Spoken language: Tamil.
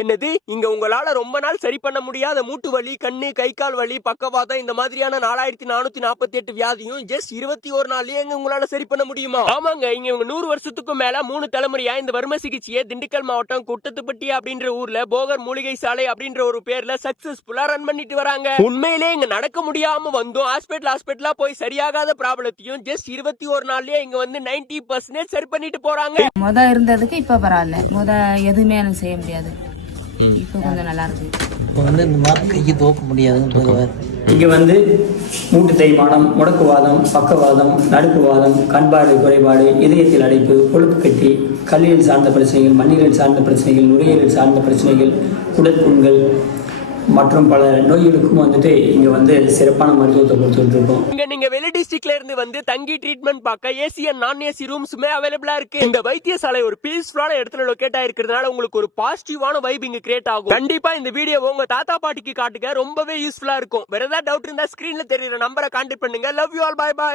என்னது, இங்க உங்களால ரொம்ப நாள் சரி பண்ண முடியாத மூட்டு வலி, கண்ணு, கை கால் வலி, பக்கவாதம் இந்த மாதிரியான 4448 வியாதியும் ஜஸ்ட் 21 நாள்லயே எங்க உங்களால சரி பண்ண முடியுமா? ஆமாங்க, இங்க இவங்க 100 வருஷத்துக்கும் மேல 3 தலைமுறையா இந்த வர்ம சிகிச்சையை திண்டுக்கல் மாவட்டம் குட்டத்துப்பட்டி அப்படின்ற ஊர்ல போகர் மூலிகை சாலை அப்படின்ற ஒரு பேர்ல சக்சஸ்ஃபுல்லா ரன் பண்ணிட்டு வராங்க. உண்மையிலே இங்க நடக்க முடியாம வந்தும் ஹாஸ்பிட்டலா போய் சரியாகாத ப்ராப்ளத்தையும் ஜஸ்ட் 21 நாள்லயே இங்க வந்து 90% சரி பண்ணிட்டு போறாங்க. இருந்ததுக்கு இப்ப பரவாயில்ல. எதுவுமே எனக்கு செய்ய முடியாது. இப்போ கொஞ்சம் நல்லா இருக்கு. இப்போ வந்து இந்த மாதிரி கைக்கு தோக்க முடியாதுன்னு இங்கே வந்து மூட்டு தேய்மானம், முடக்குவாதம், பக்கவாதம், நடுக்குவாதம், கண்பாடு குறைபாடு, இதயத்தில் அடைப்பு, கொழுப்பு கட்டி, கல்லீரல் சார்ந்த பிரச்சனைகள், மண்ணீரல் சார்ந்த பிரச்சனைகள், நுரையீரல் சார்ந்த பிரச்சனைகள், குடற்புண்கள் மற்றும் பல நோய்களுக்கும் வந்துட்டு இங்க வந்து சிறப்பான மருத்துவத்தை கொடுத்துட்டு இருக்கோம். இங்க நீங்க வெளி டிஸ்ட்ரிக்ட்ல இருந்து வந்து தங்கி ட்ரீட்மெண்ட் பார்க்க ஏசி அண்ட் நான் ஏசி ரூம்ஸுமே அவைலபிளா இருக்கு. இந்த வைத்தியசாலை ஒரு பீஸ்ஃபுல்லான இடத்துல லொகேட் ஆயிருக்கிறதுனால உங்களுக்கு ஒரு பாசிட்டிவான வைப் இங்க கிரியேட் ஆகும். கண்டிப்பா இந்த வீடியோ உங்க தாத்தா பாட்டிக்கு காட்டுங்க, ரொம்பவே யூஸ்ஃபுல்லா இருக்கும். வேற ஏதாவது டவுட் இருந்தா ஸ்கிரீன்ல தெரியுற நம்பரை கான்டாக்ட் பண்ணுங்க. Love you all, bye by.